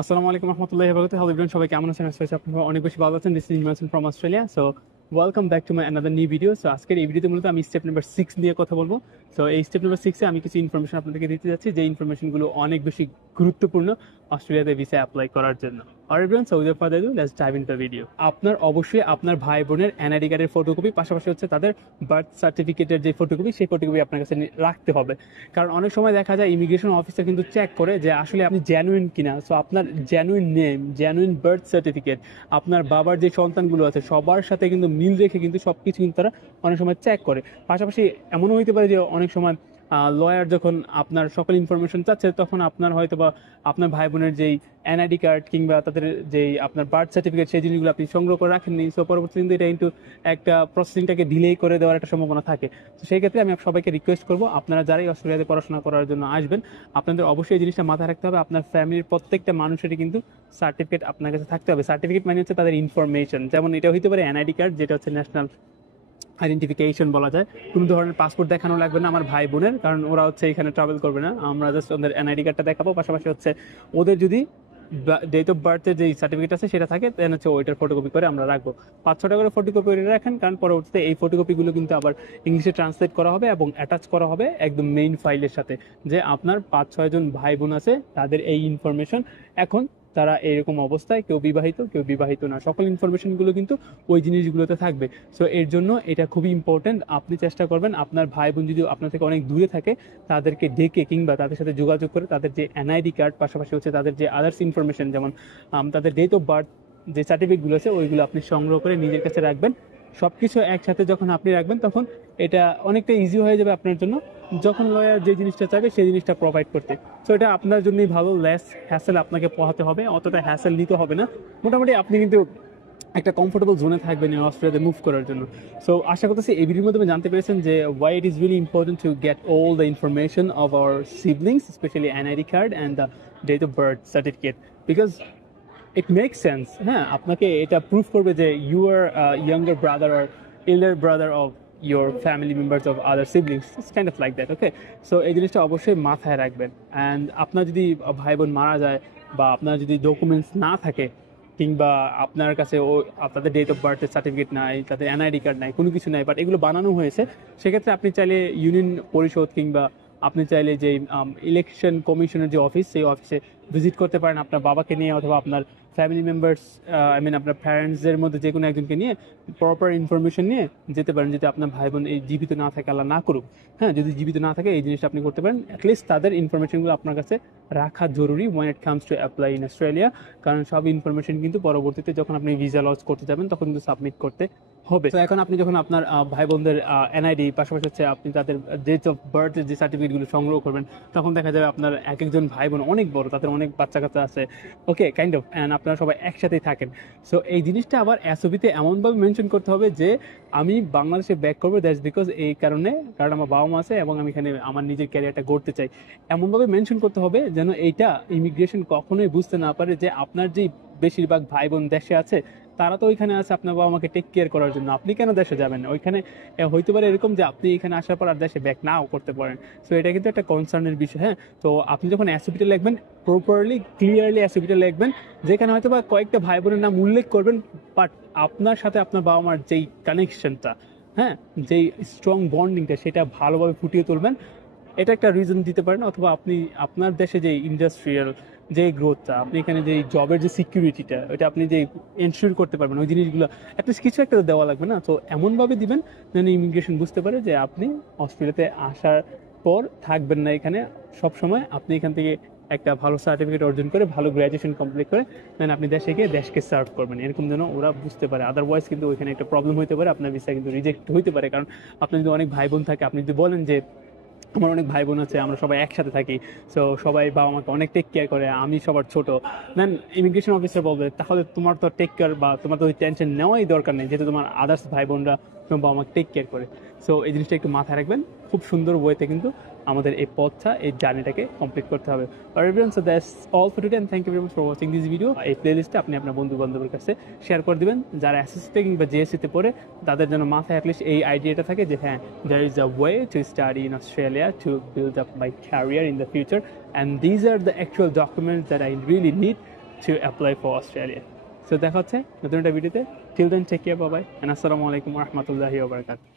আসসালামু আলাইকুম রহমতুল্লাহি ওয়া বারাকাতুহু। হ্যালো এভরিওয়ান, সবাই কেমন আছেন? আশা করছি আপনারা অনেক বেশি ভালো আছেন। This is Himachal from Australia. So welcome back to my another new video. So আজকের এই ভিডিওতে মূলত আমি স্টেপ নাম্বার 6 নিয়ে কথা বলবো। সো এই স্টেপ নাম্বার 6 এ আমি কিছু ইনফরমেশন আপনাদেরকে দিতে যাচ্ছি, যে ইনফরমেশনগুলো অনেক বেশি গুরুত্বপূর্ণ অস্ট্রেলিয়াতে ভিসা অ্যাপ্লাই করার জন্য। Alright everyone, so without further ado let's dive into the video. আপনার অবশ্যই আপনার ভাই বোনের এনআইডি কার্ডের ফটোকপি, পাশাপাশি হচ্ছে তাদের বার্থ সার্টিফিকেটের যে ফটোকপি, সেই ফটোকপি আপনার কাছে রাখতে হবে। কারণ অনেক সময় দেখা যায় ইমিগ্রেশন অফিসার কিন্তু চেক করে যে আসলে আপনি জেনুইন কিনা। সো আপনার genuine name, genuine birth certificate, আপনার বাবার যে সন্তানগুলো আছে সবার সাথে কিন্তু মিল রেখে কিন্তু সবকিছু কিন্তু তারা অনেক সময় চেক করে। পাশাপাশি এমনও হইতে পারে যে অনেক সময় লয়ার যখন আপনার সকল ইনফরমেশন চাচ্ছে, তখন আপনার হয়তো বা আপনার ভাই বোনের যেই এনআইডি কার্ড কিংবা তাদের যেই আপনার বার্থ সার্টিফিকেট, সেই জিনিসগুলো আপনি সংগ্রহ করে রাখেননি। সো পরবর্তী কিন্তু এটা কিন্তু একটা প্রসেসিংটাকে ডিলে করে দেওয়ার একটা সম্ভাবনা থাকে। তো সেই ক্ষেত্রে আমি সবাইকে রিকোয়েস্ট করবো, আপনারা যারাই অস্ট্রেলিয়াতে পড়াশোনা করার জন্য আসবেন, আপনাদের অবশ্যই এই জিনিসটা মাথায় রাখতে হবে। আপনার ফ্যামিলির প্রত্যেকটা মানুষেরই কিন্তু সার্টিফিকেট আপনার কাছে থাকতে হবে। সার্টিফিকেট মানে হচ্ছে তাদের ইনফরমেশন। যেমন এটা হইতে পারে এনআইডি কার্ড, যেটা হচ্ছে ন্যাশনাল আইডেন্টিফিকেশন বলা যায়। কোনো ধরনের পাসপোর্ট দেখানো লাগবে না আমার ভাই বোনের, কারণ ওরা হচ্ছে এখানে ট্রাভেল করবে না। আমরা জাস্ট ওদের এনআইডি কার্ডটা দেখাবো। পাশাপাশি হচ্ছে ওদের যদি ডেট অফ বার্থের যে সার্টিফিকেট আছে সেটা থাকে, দেন হচ্ছে ওইটার ফটোকপি করে আমরা রাখবো। 5-6টা করে ফটোকপি করে রাখেন, কারণ পরবর্তীতে এই ফটোকপিগুলো কিন্তু আবার ইংলিশে ট্রান্সলেট করা হবে এবং অ্যাটাচ করা হবে একদম মেইন ফাইলের সাথে, যে আপনার 5-6 জন ভাই বোন আছে, তাদের এই ইনফরমেশন এখন তারা এরকম অবস্থায়, কেউ বিবাহিত কেউ বিবাহিত না, সকল ইনফরমেশনগুলো কিন্তু ওই জিনিসগুলোতে থাকবে। সো এর জন্য এটা খুবই ইম্পর্টেন্ট। আপনি চেষ্টা করবেন আপনার ভাই বোন যদি আপনার থেকে অনেক দূরে থাকে, তাদেরকে ডেকে কিংবা তাদের সাথে যোগাযোগ করে তাদের যে এনআইডি কার্ড, পাশাপাশি হচ্ছে তাদের যে আদার্স ইনফরমেশন, যেমন তাদের ডেট অফ বার্থ যে সার্টিফিকেটগুলো আছে, ওইগুলো আপনি সংগ্রহ করে নিজের কাছে রাখবেন। সবকিছু একসাথে যখন আপনি রাখবেন, তখন এটা অনেকটা ইজি হয়ে যাবে আপনার জন্য, যখন লয়ার যে জিনিসটা চাইবে সেই জিনিসটা প্রোভাইড করতে। সো এটা আপনার জন্যই ভালো, লেস হ্যাসেল আপনাকে পোহাতে হবে, অতটা হ্যাসেল নিতে হবে না। মোটামুটি আপনি কিন্তু একটা কমফোর্টেবল জোনে থাকবেন অস্ট্রেলিয়াতে মুভ করার জন্য। সো আশা করতেছি এই ভিডিওর মাধ্যমে জানতে পেরেছেন যে why it is really important to get all the information of our siblings, specially NID card and the date of birth certificate, because it make sense. হ্যাঁ, আপনাকে এটা প্রুভ করবে যে you are younger brother or elder brother of your family members of other siblings. It's kind of like that, okay? So এই জিনিসটা অবশ্যই মাথায় রাখবেন। অ্যান্ড আপনার যদি ভাই বোন মারা যায়, বা আপনার যদি ডকুমেন্টস না থাকে, কিংবা আপনার কাছে আপনাদের ডেট অফ বার্থের সার্টিফিকেট নাই, তাদের এনআইডি কার্ড নাই, কোনো কিছু নাই, বাট এগুলো বানানো হয়েছে, সেক্ষেত্রে আপনি চাইলে ইউনিয়ন পরিষদ কিংবা আপনি চাইলে যে ইলেকশন কমিশনের যে অফিস, সেই অফিসে ভিজিট করতে পারেন আপনার বাবাকে নিয়ে, অথবা আপনার ফ্যামিলি মেম্বার্স, আপনার প্যারেন্টসদের মধ্যে যে কোনো একজনকে নিয়ে প্রপার ইনফরমেশন নিয়ে যেতে পারেন। যদি আপনার ভাই বোন এই জীবিত না থাকে, আল্লাহ না করুক, হ্যাঁ, যদি জীবিত না থাকে, এই জিনিসটা আপনি করতে পারেন। অ্যাটলিস্ট তাদের ইনফরমেশনগুলো আপনার কাছে রাখা জরুরি when it comes to apply in Australia, কারণ সব ইনফরমেশন কিন্তু পরবর্তীতে যখন আপনি ভিসা লঞ্চ করতে যাবেন, তখন কিন্তু সাবমিট করতে হবে। তো এখন আপনি যখন আপনার ভাই বোনদের এনআইডি, পাশাপাশি হচ্ছে আপনি তাদের ডেট অফ বার্থের যে সার্টিফিকেটগুলো সংগ্রহ করবেন, তখন দেখা যাবে আপনার এক একজন ভাই বোন অনেক বড়, তাদের অনেক বাচ্চা কাচ্চা আছে, ওকে, কাইন্ড অফ, অ্যান্ড আপনারা সবাই একসাথেই থাকেন। সো এই জিনিসটা আবার এসওবিতে এমনভাবে মেনশন করতে হবে যে আমি বাংলাদেশে ব্যাক করবো, দ্যাটস বিকজ এই কারণে, কারণ আমার বাবা মা আছে এবং আমি এখানে আমার নিজের ক্যারিয়ারটা গড়তে চাই। এমনভাবে মেনশন করতে হবে যেন এইটা ইমিগ্রেশন কখনোই বুঝতে না পারে যে আপনার যেই বেশিরভাগ ভাই বোন দেশে আছে, তারা তো ওইখানে আছে আপনার বাবা মাকে টেক কেয়ার করার জন্য, আপনি কেন দেশে যাবেন? ওইখানে হইতে পারে এরকম যে আপনি এখানে আসার পর আর দেশে ব্যাক নাও করতে পারেন। সো এটা কিন্তু একটা কনসার্নের বিষয়। হ্যাঁ, তো আপনি যখন অ্যাসোপিটা লিখবেন, প্রপারলি ক্লিয়ারলি অ্যাসোপিটা লিখবেন, যেখানে হয়তো বা কয়েকটা ভাই বোনের নাম উল্লেখ করবেন, বাট আপনার সাথে আপনার বাবা মার যেই কানেকশনটা, হ্যাঁ, যেই স্ট্রং বন্ডিংটা, সেটা ভালোভাবে ফুটিয়ে তুলবেন। এটা একটা রিজন দিতে পারেন। অথবা আপনি আপনার দেশে যে ইন্ডাস্ট্রিয়াল যে গ্রোথটা, আপনি এখানে যে জবের যে সিকিউরিটিটা, ওইটা আপনি যে এনশিওর করতে পারবেন, ওই জিনিসগুলো অ্যাটলিস্ট কিছু একটা দেওয়া লাগবে না? তো এমনভাবে দিবেন যেন ইমিগ্রেশন বুঝতে পারে যে আপনি অস্ট্রেলিয়াতে আসার পর থাকবেন না এখানে সব সময়, আপনি এখান থেকে একটা ভালো সার্টিফিকেট অর্জন করে, ভালো গ্র্যাজুয়েশন কমপ্লিট করে দেন আপনি দেশে গিয়ে দেশকে সার্ভ করবেন, এরকম যেন ওরা বুঝতে পারে। আদারওয়াইজ কিন্তু ওইখানে একটা প্রবলেম হতে পারে, আপনার ভিসা কিন্তু রিজেক্ট হইতে পারে। কারণ আপনার যদি অনেক ভাই বোন থাকে, আপনি যদি বলেন যে আমার অনেক ভাই বোন আছে, আমরা সবাই একসাথে থাকি, সো সবাই বাবা মাকে অনেক টেক কেয়ার করে, আমি সবার ছোট, দেন ইমিগ্রেশন অফিসার বলবে তাহলে তোমার তো টেক কেয়ার বা তোমার তো ওই টেনশন নেওয়াই দরকার নেই, যেহেতু তোমার আদার্স ভাই বোনরা তোমার বাবা মাকে টেক কেয়ার করে। সো এই জিনিসটা একটু মাথায় রাখবেন। খুব সুন্দর ওয়েতে কিন্তু আমাদের এই পথটা, এই জার্নিটাকে কমপ্লিট করতে হবে। So that's all for today, and thank you very much for watching this video. এই প্লেলিস্টটা আপনি আপনার বন্ধু বান্ধবের কাছে শেয়ার করে দিবেন, যারা এসএসসিতে কিংবা জেএসসিতে পড়ে, তাদের জন্য মাথায় অ্যাটলিস্ট এই আইডিয়াটা থাকে যে হ্যাঁ, there is a way to study in Australia to build up my career in the future, and these are the actual documents that I really need to apply for Australia. So দেখা হচ্ছে নতুন একটা ভিডিওতে। Till then, take care, bye bye, and আসসালামু আলাইকুম ওয়া রাহমাতুল্লাহি ওয়া বারাকাতুহু।